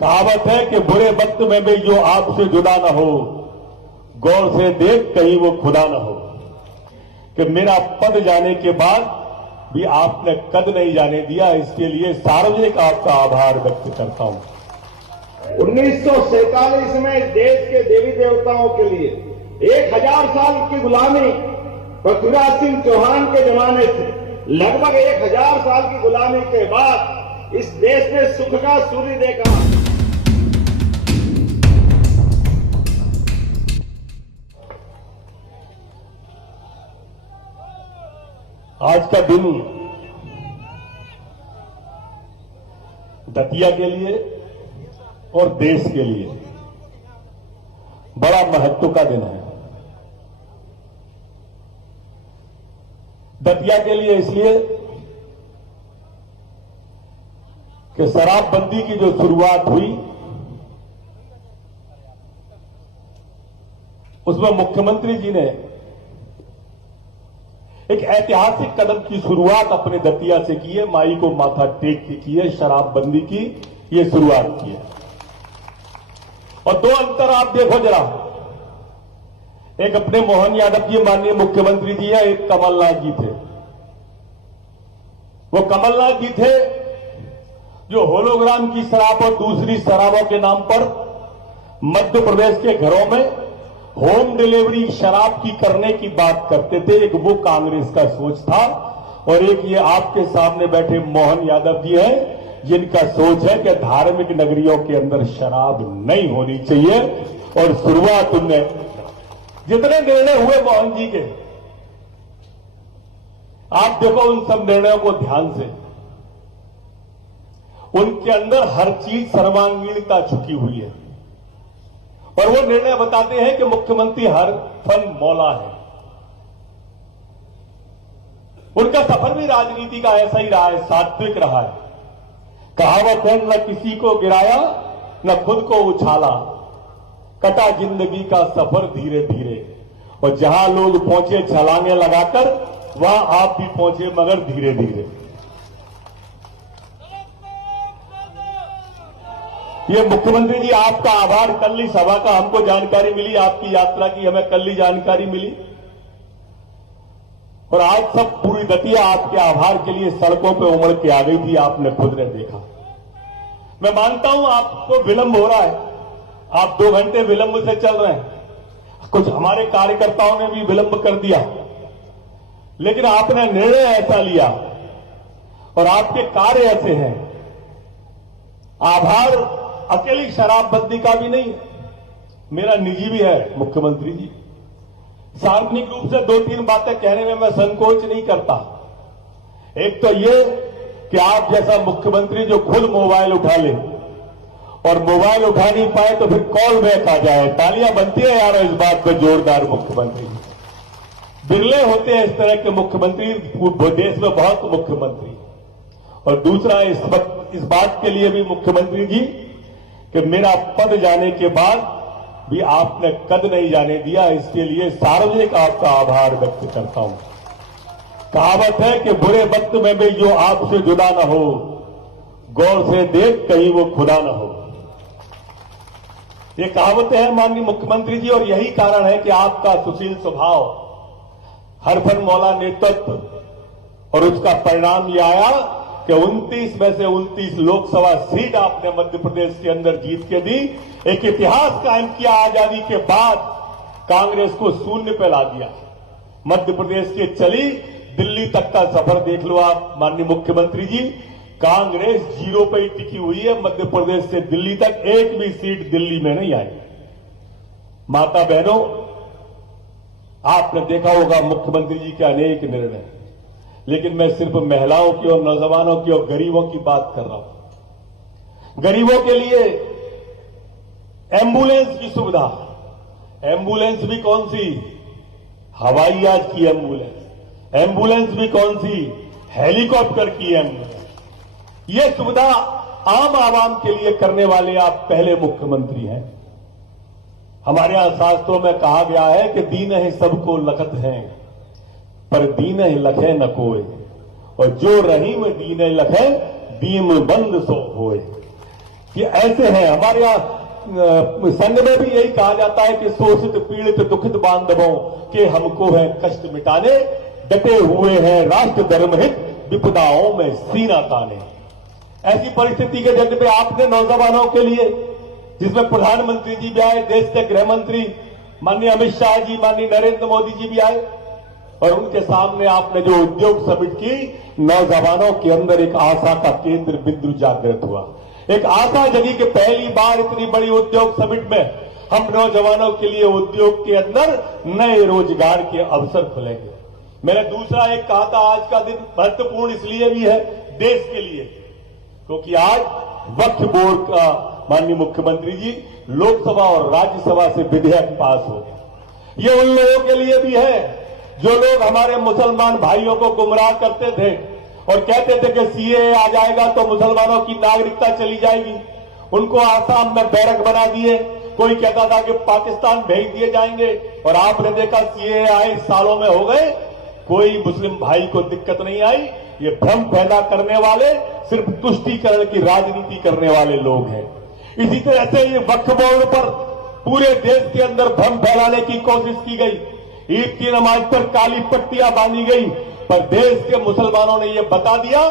कहावत है कि बुरे वक्त में भी जो आपसे जुदा न हो, गौर से देख कहीं वो खुदा न हो। कि मेरा पद जाने के बाद भी आपने कद नहीं जाने दिया, इसके लिए सार्वजनिक आपका आभार व्यक्त करता हूं। 1947 में देश के देवी देवताओं के लिए 1000 साल की गुलामी पृथ्वीराज सिंह चौहान के जमाने से लगभग 1000 साल की गुलामी के बाद इस देश ने सुख का सूर्य देखा। आज का दिन दतिया के लिए और देश के लिए बड़ा महत्व का दिन है। दतिया के लिए इसलिए कि शराबबंदी की जो शुरुआत हुई उसमें मुख्यमंत्री जी ने एक ऐतिहासिक कदम की शुरुआत अपने दतिया से की है। माई को माथा टेक के की है, शराबबंदी की ये शुरुआत की है। और दो अंतर आप देखो जरा, एक अपने मोहन यादव जी माननीय मुख्यमंत्री जी है, एक कमलनाथ जी थे। वो कमलनाथ जी थे जो होलोग्राम की शराब और दूसरी शराबों के नाम पर मध्य प्रदेश के घरों में होम डिलीवरी शराब की करने की बात करते थे। एक वो कांग्रेस का सोच था और एक ये आपके सामने बैठे मोहन यादव जी हैं जिनका सोच है कि धार्मिक नगरियों के अंदर शराब नहीं होनी चाहिए। और शुरुआत उनने जितने निर्णय हुए मोहन जी के, आप देखो उन सब निर्णयों को ध्यान से, उनके अंदर हर चीज सर्वांगीणता छुपी हुई है। और वो निर्णय बताते हैं कि मुख्यमंत्री हर फन मौला है। उनका सफर भी राजनीति का ऐसा ही रहा है, सात्विक रहा है। कहावत है, न किसी को गिराया न खुद को उछाला, कटा जिंदगी का सफर धीरे धीरे। और जहां लोग पहुंचे छलांगे लगाकर, वहां आप भी पहुंचे मगर धीरे धीरे। ये मुख्यमंत्री जी आपका आभार। कल ही सभा का हमको जानकारी मिली, आपकी यात्रा की हमें कल ही जानकारी मिली और आज सब पूरी दतिया आपके आभार के लिए सड़कों पे उमड़ के आ गई थी। आपने खुद ने देखा। मैं मानता हूं आपको विलंब हो रहा है, आप 2 घंटे विलंब से चल रहे हैं, कुछ हमारे कार्यकर्ताओं ने भी विलंब कर दिया, लेकिन आपने निर्णय ऐसा लिया और आपके कार्य ऐसे हैं। आभार अकेली शराबबंदी का भी नहीं, मेरा निजी भी है मुख्यमंत्री जी। सार्वजनिक रूप से 2-3 बातें कहने में मैं संकोच नहीं करता। एक तो ये कि आप जैसा मुख्यमंत्री जो खुद मोबाइल उठा ले और मोबाइल उठा नहीं पाए तो फिर कॉल बैक आ जाए। तालियां बनती है यार इस बात पे जोरदार। मुख्यमंत्री बिरले होते हैं इस तरह के मुख्यमंत्री देश में, बहुत मुख्यमंत्री। और दूसरा इस बात के लिए भी मुख्यमंत्री जी कि मेरा पद जाने के बाद भी आपने कद नहीं जाने दिया, इसके लिए सार्वजनिक आपका आभार व्यक्त करता हूं। कहावत है कि बुरे वक्त में भी जो आपसे जुदा न हो, गौर से देख कहीं वो खुदा न हो। ये कहावतें हैं माननीय मुख्यमंत्री जी, और यही कारण है कि आपका सुशील स्वभाव, हरफन मौला नेतृत्व, और उसका परिणाम यह आया कि 29 में से 29 लोकसभा सीट आपने मध्य प्रदेश के अंदर जीत के दी। एक इतिहास कायम किया। आजादी के बाद कांग्रेस को शून्य पे ला दिया। मध्य प्रदेश के चली दिल्ली तक का सफर देख लो आप माननीय मुख्यमंत्री जी। कांग्रेस 0 पे ही टिकी हुई है। मध्य प्रदेश से दिल्ली तक एक भी सीट दिल्ली में नहीं आई। माता बहनों, आपने देखा होगा मुख्यमंत्री जी के अनेक निर्णय, लेकिन मैं सिर्फ महिलाओं की और नौजवानों की और गरीबों की बात कर रहा हूं। गरीबों के लिए एम्बुलेंस की सुविधा, एम्बुलेंस भी कौन सी, हवाई जहाज की एम्बुलेंस, एम्बुलेंस भी कौन सी, हेलीकॉप्टर की एम्बुलेंस। ये सुविधा आम आवाम के लिए करने वाले आप पहले मुख्यमंत्री हैं। हमारे यहां शास्त्रों में कहा गया है कि दीन है सबको लखत है, पर दीन लखे न कोय, और जो रहीम दीन लखे दीन बंद सो होए। कि ऐसे हैं। हमारे यहाँ संघ में भी यही कहा जाता है कि शोषित पीड़ित दुखित बांधवों के हमको है कष्ट मिटाने, डटे हुए हैं राष्ट्र धर्म हित विपदाओं में सीना ताने। ऐसी परिस्थिति के जग में आपने नौजवानों के लिए, जिसमें प्रधानमंत्री जी भी आए, देश के गृह मंत्री माननीय अमित शाह जी, माननीय नरेंद्र मोदी जी भी आए, और उनके सामने आपने जो उद्योग समिट की, नौजवानों के अंदर एक आशा का केंद्र बिंदु जागृत हुआ। एक आशा जगी कि पहली बार इतनी बड़ी उद्योग समिट में हम नौजवानों के लिए उद्योग के अंदर नए रोजगार के अवसर खुलेंगे। मैंने दूसरा एक कहा था, आज का दिन महत्वपूर्ण इसलिए भी है देश के लिए, क्योंकि आज वक्फ बोर्ड का माननीय मुख्यमंत्री जी लोकसभा और राज्यसभा से विधेयक पास हो गया। ये उन लोगों के लिए भी है जो लोग हमारे मुसलमान भाइयों को गुमराह करते थे और कहते थे कि सीएए आ जाएगा तो मुसलमानों की नागरिकता चली जाएगी। उनको आसाम में बैरक बना दिए, कोई कहता था कि पाकिस्तान भेज दिए जाएंगे, और आपने देखा सीएए आए सालों में हो गए, कोई मुस्लिम भाई को दिक्कत नहीं आई। ये भ्रम पैदा करने वाले सिर्फ तुष्टीकरण की राजनीति करने वाले लोग हैं। इसी तरह से ये वक्फ बोर्ड पर पूरे देश के अंदर भ्रम फैलाने की कोशिश की गई। ईद की नमाज पर काली पट्टियां बांधी गई, पर देश के मुसलमानों ने यह बता दिया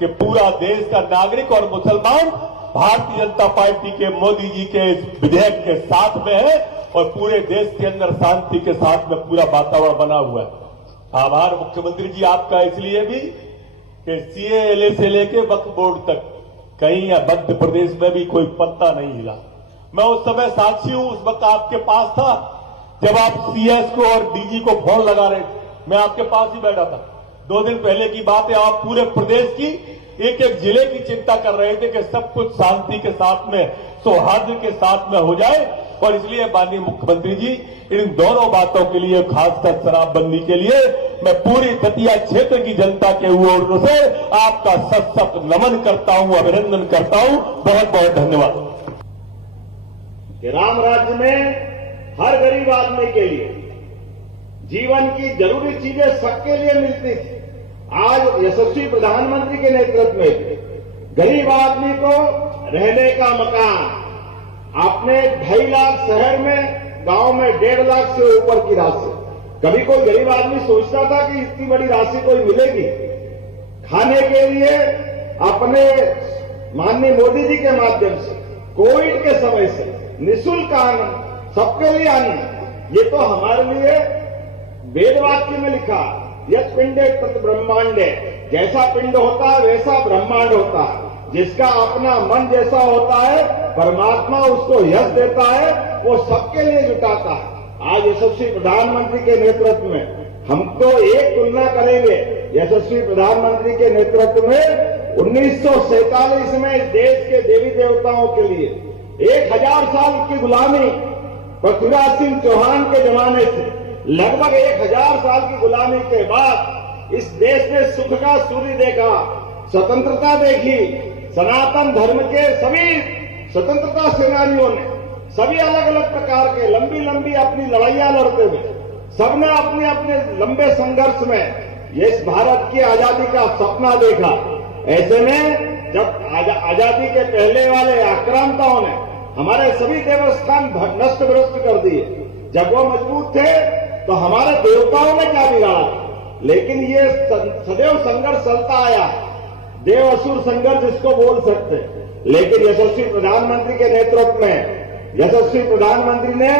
कि पूरा देश का नागरिक और मुसलमान भारतीय जनता पार्टी के मोदी जी के इस विधेयक के साथ में है, और पूरे देश के अंदर शांति के साथ में पूरा वातावरण बना हुआ है। आभार मुख्यमंत्री जी आपका इसलिए भी कि सीएए से लेके वक्फ बोर्ड तक कहीं या मध्य प्रदेश में भी कोई पत्ता नहीं हिला। मैं उस समय साक्षी हूं, उस वक्त आपके पास था जब आप सीएस को और डीजी को फोन लगा रहे थे। मैं आपके पास ही बैठा था। 2 दिन पहले की बात है, आप पूरे प्रदेश की एक एक जिले की चिंता कर रहे थे कि सब कुछ शांति के साथ में, सौहार्द के साथ में हो जाए। और इसलिए माननीय मुख्यमंत्री जी, इन दोनों बातों के लिए, खासकर शराबबंदी के लिए, मैं पूरी दतिया क्षेत्र की जनता के ओर से आपका सशक्त नमन करता हूं, अभिनंदन करता हूं। बहुत बहुत धन्यवाद। कि राम राज्य में हर गरीब आदमी के लिए जीवन की जरूरी चीजें सबके लिए मिलती थी। आज यशस्वी प्रधानमंत्री के नेतृत्व में गरीब आदमी को रहने का मकान, आपने 2.5 लाख शहर में, गांव में 1.5 लाख से ऊपर की राशि। कभी कोई गरीब आदमी सोचता था कि इतनी बड़ी राशि कोई मिलेगी? खाने के लिए अपने माननीय मोदी जी के माध्यम से कोविड के समय से निःशुल्क अन्न, सबके लिए अन्न। ये तो हमारे लिए वेद वाक्य में लिखा, यत् पिंडे तत् ब्रह्मांडे, जैसा पिंड होता है वैसा ब्रह्मांड होता है। जिसका अपना मन जैसा होता है, परमात्मा उसको यश देता है, वो सबके लिए जुटाता है। आज यशस्वी प्रधानमंत्री के नेतृत्व में हम तो एक तुलना करेंगे, यशस्वी प्रधानमंत्री के नेतृत्व में 1947 में इस देश के देवी देवताओं के लिए 1000 साल की गुलामी पृथ्वीराज सिंह चौहान के जमाने से लगभग 1000 साल की गुलामी के बाद इस देश ने सुख का सूर्य देखा, स्वतंत्रता देखी। सनातन धर्म के सभी स्वतंत्रता सेनानियों ने सभी अलग अलग प्रकार के लंबी लंबी अपनी लड़ाइयां लड़ते हुए सबने अपने अपने लंबे संघर्ष में ये इस भारत की आजादी का सपना देखा। ऐसे में जब आजादी के पहले वाले आक्रांताओं ने हमारे सभी देवस्थान नष्ट भ्रष्ट कर दिए, जब वो मजबूत थे तो हमारे देवताओं ने क्या बिगाड़ा। लेकिन ये सदैव संघर्ष चलता आया, देव असुर संघर्ष इसको बोल सकते। लेकिन यशस्वी प्रधानमंत्री के नेतृत्व में, यशस्वी प्रधानमंत्री ने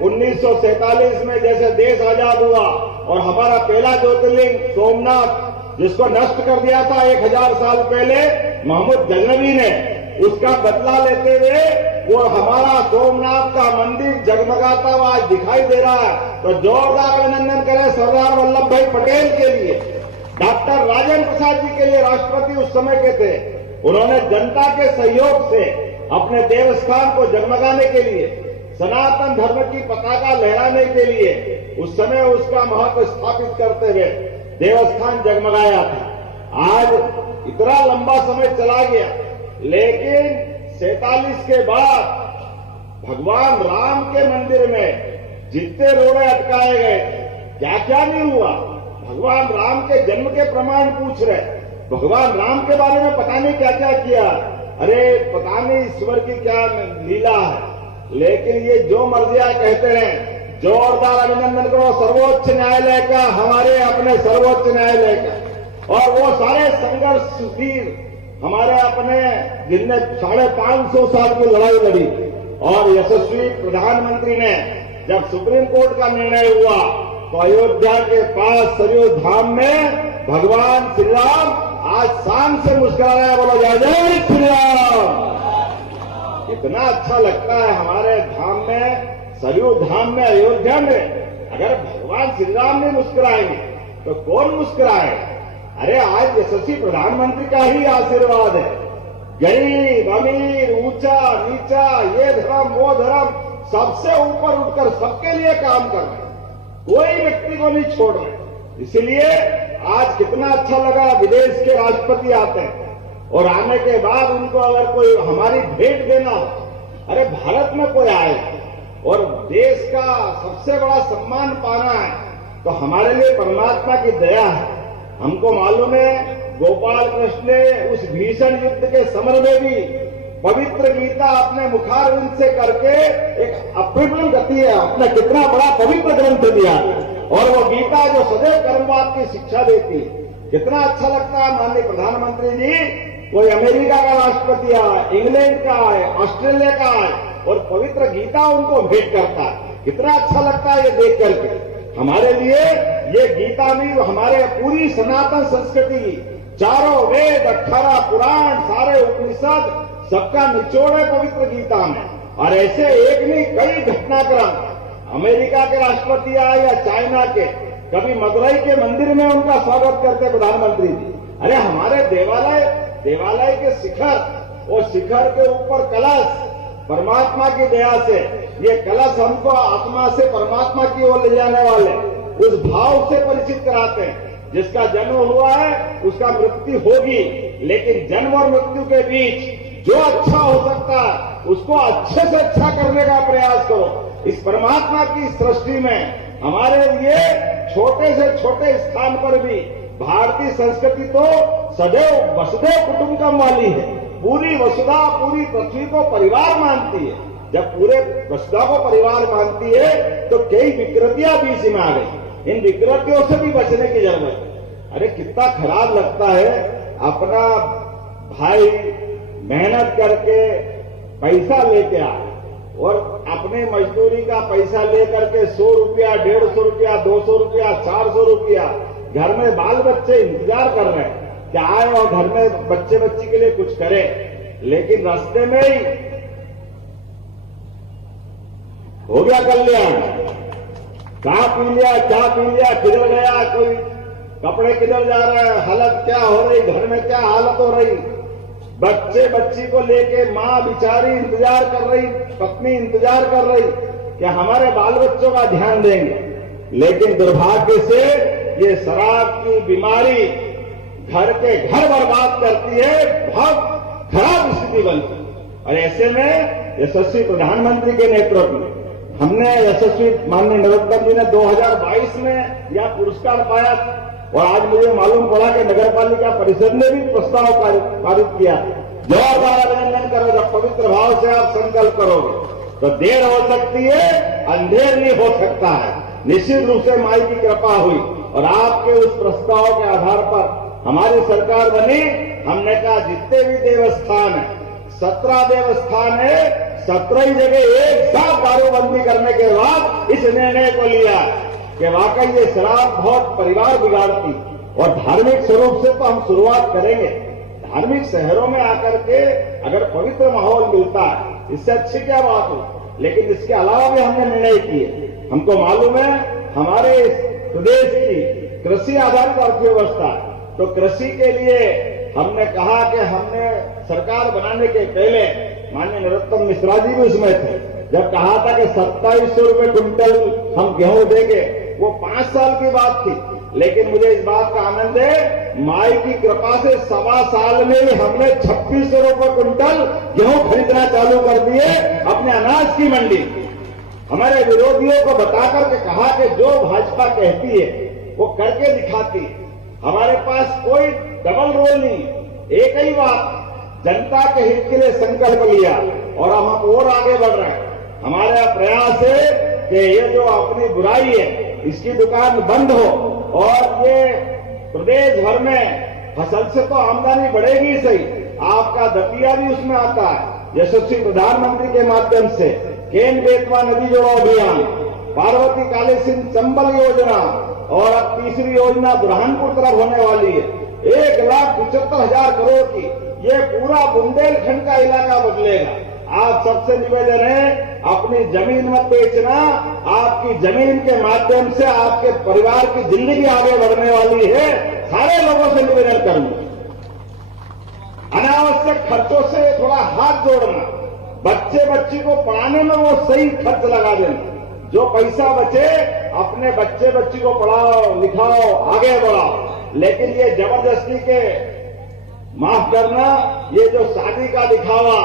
1947 में जैसे देश आजाद हुआ और हमारा पहला ज्योतिर्लिंग सोमनाथ, जिसको नष्ट कर दिया था 1000 साल पहले मोहम्मद गजनवी ने, उसका बदला लेते हुए वो हमारा सोमनाथ का मंदिर जगमगाता हुआ आज दिखाई दे रहा है। तो जोरदार अभिनंदन करें सरदार वल्लभ भाई पटेल के लिए, डॉक्टर राजेंद्र प्रसाद जी के लिए, राष्ट्रपति उस समय के थे। उन्होंने जनता के सहयोग से अपने देवस्थान को जगमगाने के लिए, सनातन धर्म की पताका लहराने के लिए उस समय उसका महत्व स्थापित करते हुए देवस्थान जगमगाया था। आज इतना लंबा समय चला गया, लेकिन 47 के बाद भगवान राम के मंदिर में जितने रोड़े अटकाए गए, क्या क्या नहीं हुआ। भगवान राम के जन्म के प्रमाण पूछ रहे, भगवान राम के बारे में पता नहीं क्या क्या किया। अरे पता नहीं ईश्वर की क्या लीला है, लेकिन ये जो मर्जिया कहते हैं, जोरदार अभिनंदन करो सर्वोच्च न्यायालय का, हमारे अपने सर्वोच्च न्यायालय का। और वो सारे संघर्षवीर हमारे अपने, जिनने 550 साल की लड़ाई लड़ी, और यशस्वी प्रधानमंत्री ने जब सुप्रीम कोर्ट का निर्णय हुआ तो अयोध्या के पास सरयू धाम में भगवान श्री राम आज शाम से मुस्कुरा रहे हैं, बोलो जय जय श्री राम। इतना अच्छा लगता है हमारे धाम में, सरयू धाम में, अयोध्या में, अगर भगवान श्री राम नहीं मुस्कुराएंगे तो कौन मुस्कुराए। अरे आज यशस्वी प्रधानमंत्री का ही आशीर्वाद है। गरीब अमीर, ऊंचा नीचा, ये धर्म वो धर्म, सबसे ऊपर उठकर सबके लिए काम कर रहे हैं, कोई व्यक्ति को नहीं छोड़ रहे। इसलिए आज कितना अच्छा लगा, विदेश के राष्ट्रपति आते हैं और आने के बाद उनको अगर कोई हमारी भेंट देना हो, अरे भारत में कोई आए और देश का सबसे बड़ा सम्मान पाना है तो हमारे लिए परमात्मा की दया है। हमको मालूम है गोपाल कृष्ण ने उस भीषण युद्ध के समर में भी पवित्र गीता अपने मुखारविंद से करके एक अप्रतिम गति है, अपना कितना बड़ा पवित्र ग्रंथ दिया, और वो गीता जो सदैव कर्मवाद की शिक्षा देती है। कितना अच्छा लगता है माननीय प्रधानमंत्री जी, कोई अमेरिका का राष्ट्रपति आए, इंग्लैंड का आए, ऑस्ट्रेलिया का आए और पवित्र गीता उनको भेंट करता है। कितना अच्छा लगता है ये देख करके। हमारे लिए ये गीता नहीं, हमारे पूरी सनातन संस्कृति, चारों वेद, 18 पुराण, सारे उपनिषद, सबका निचोड़ है पवित्र गीता में। और ऐसे एक नहीं कई घटनाक्रम, अमेरिका के राष्ट्रपति आए या चाइना के, कभी मदुरई के मंदिर में उनका स्वागत करते प्रधानमंत्री जी। अरे हमारे देवालय के शिखर, और शिखर के ऊपर कलश, परमात्मा की दया से ये कलश हमको आत्मा से परमात्मा की ओर ले जाने वाले उस भाव से परिचित कराते हैं। जिसका जन्म हुआ है उसका मृत्यु होगी, लेकिन जन्म और मृत्यु के बीच जो अच्छा हो सकता है उसको अच्छे से अच्छा करने का प्रयास करो। इस परमात्मा की सृष्टि में हमारे लिए छोटे से छोटे स्थान पर भी भारतीय संस्कृति तो सदैव वसुधैव कुटुंबकम वाली है। पूरी वसुधा, पूरी पृथ्वी को परिवार मानती है। जब पूरे वसुधा को परिवार मानती है तो कई विकृतियां बीच में आ गई, इन विकृतियों से भी बचने की जरूरत है। अरे कितना खराब लगता है, अपना भाई मेहनत करके पैसा लेके आए और अपने मजदूरी का पैसा लेकर के 100 रुपया, 150 रुपया, 200 रुपया, 400 रुपया, घर में बाल बच्चे इंतजार कर रहे हैं कि आए और घर में बच्चे बच्ची के लिए कुछ करें, लेकिन रास्ते में ही हो गया कल्याण, कहा पी लिया, क्या पी लिया, किधर गया, कोई कपड़े किधर जा रहा है, हालत क्या हो रही, घर में क्या हालत हो रही, बच्चे बच्ची को लेके मां बिचारी इंतजार कर रही, पत्नी इंतजार कर रही कि हमारे बाल बच्चों का ध्यान देंगे। लेकिन दुर्भाग्य से ये शराब की बीमारी घर के घर बर्बाद करती है, बहुत खराब स्थिति बनती है। और ऐसे में यशस्वी प्रधानमंत्री के नेतृत्व में हमने यशस्वी माननीय नरोत्तम जी ने 2022 में यह पुरस्कार पाया और आज मुझे मालूम पड़ा कि नगर पालिका परिषद ने भी प्रस्ताव पारित किया। जोरदार अभिनंदन करो। जब पवित्र भाव से आप संकल्प करोगे तो देर हो सकती है, अंधेर नहीं हो सकता है। निश्चित रूप से माई की कृपा हुई और आपके उस प्रस्ताव के आधार पर हमारी सरकार बनी। हमने कहा जितने भी देवस्थान है, 17 देवस्थान है, 17 ही जगह एक साथ दारूबंदी करने के बाद इस निर्णय को लिया कि वाकई ये शराब बहुत परिवार बिगाड़ती और धार्मिक स्वरूप से तो हम शुरुआत करेंगे। धार्मिक शहरों में आकर के अगर पवित्र माहौल मिलता है, इससे अच्छी क्या बात हो। लेकिन इसके अलावा भी हमने निर्णय किए। हमको मालूम है हमारे प्रदेश की कृषि आधारित अर्थव्यवस्था, तो कृषि के लिए हमने कहा कि हमने सरकार बनाने के पहले माननीय नरोत्तम मिश्रा जी भी उसमें थे, जब कहा था कि 2700 रुपए क्विंटल हम गेहूं देंगे, वो 5 साल की बात थी। लेकिन मुझे इस बात का आनंद है, माई की कृपा से 1.25 साल में ही हमने 2600 रुपए क्विंटल गेहूं खरीदना चालू कर दिए अपने अनाज की मंडी। हमारे विरोधियों को बताकर के कहा कि जो भाजपा कहती है वो करके दिखाती है। हमारे पास कोई डबल रोल नहीं, एक ही बात जनता के हित के लिए संकल्प लिया और अब हम और आगे बढ़ रहे हैं। हमारा प्रयास है कि ये जो अपनी बुराई है इसकी दुकान बंद हो और ये प्रदेश भर में फसल से तो आमदनी बढ़ेगी ही सही, आपका दतिया भी उसमें आता है। यशस्वी प्रधानमंत्री के माध्यम से केन बेतवा नदी जोड़ो अभियान, पार्वती काली सिंह चंबल योजना और अब तीसरी योजना बुरहानपुर तरफ होने वाली है। 1,75,000 करोड़ की ये पूरा बुंदेलखंड का इलाका बदलेगा। आप सबसे निवेदन है, अपनी जमीन मत बेचना, आपकी जमीन के माध्यम से आपके परिवार की जिंदगी आगे बढ़ने वाली है। सारे लोगों से निवेदन करूंगा, अनावश्यक खर्चों से थोड़ा हाथ जोड़ना, बच्चे बच्ची को पढ़ाने में वो सही खर्च लगा देना। जो पैसा बचे अपने बच्चे बच्ची को पढ़ाओ लिखाओ आगे बढ़ाओ, लेकिन ये जबरदस्ती के माफ करना, ये जो शादी का दिखावा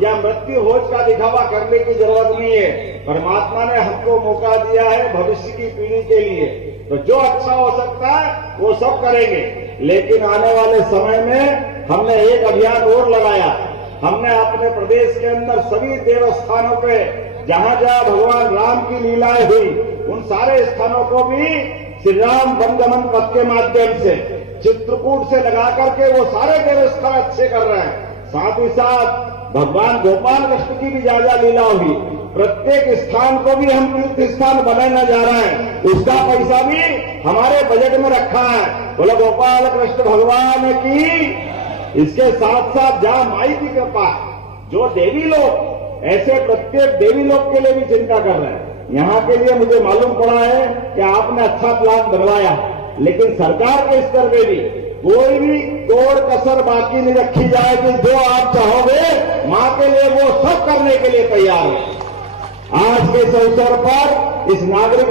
या मृत्यु भोज का दिखावा करने की जरूरत नहीं है। परमात्मा ने हमको मौका दिया है भविष्य की पीढ़ी के लिए, तो जो अच्छा हो सकता है वो सब करेंगे। लेकिन आने वाले समय में हमने एक अभियान और लगाया। हमने अपने प्रदेश के अंदर सभी देवस्थानों पे जहां जहां भगवान राम की लीलाएं हुई उन सारे स्थानों को भी श्री राम वनगमन पथ के माध्यम से चित्रकूट से लगा करके वो सारे देवस्थान अच्छे कर रहे हैं। साथ ही साथ भगवान गोपाल कृष्ण की भी ज्यादा लीला हुई। प्रत्येक स्थान को भी हम तीर्थ स्थान बनाने जा रहे हैं, उसका पैसा भी हमारे बजट में रखा है। बोले गोपाल कृष्ण भगवान की। इसके साथ साथ जहां माई की कृपा, जो देवी लोग ऐसे प्रत्येक देवी लोग के लिए भी चिंता कर रहे हैं। यहाँ के लिए मुझे मालूम पड़ा है कि आपने अच्छा प्लान बनवाया, लेकिन सरकार के स्तर पे भी कोई भी कोड़ कसर बाकी नहीं रखी जाएगी। जो आप चाहोगे मां के लिए वो सब करने के लिए तैयार है। आज के इस अवसर पर, इस नागरिक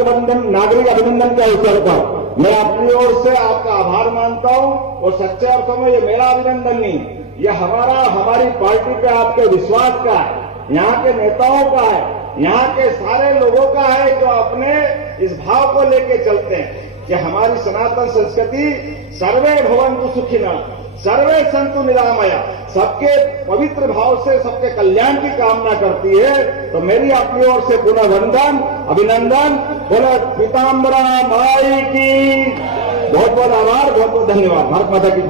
अभिनंदन के अवसर पर मैं अपनी ओर से आपका आभार मानता हूं और सच्चे अर्थों में ये मेरा अभिनंदन नहीं, ये हमारी पार्टी पे आपके विश्वास का है, यहाँ के नेताओं का है, यहाँ के सारे लोगों का है जो अपने इस भाव को लेके चलते हैं कि हमारी सनातन संस्कृति सर्वे भवन्तु सुखिनः, सर्वे सन्तु निरामया, सबके पवित्र भाव से सबके कल्याण की कामना करती है। तो मेरी अपनी ओर से पुनः वंदन अभिनंदन। बोले पीताम्बरा माई की बहुत बहुत आभार, बहुत बहुत धन्यवाद। भारत माता की।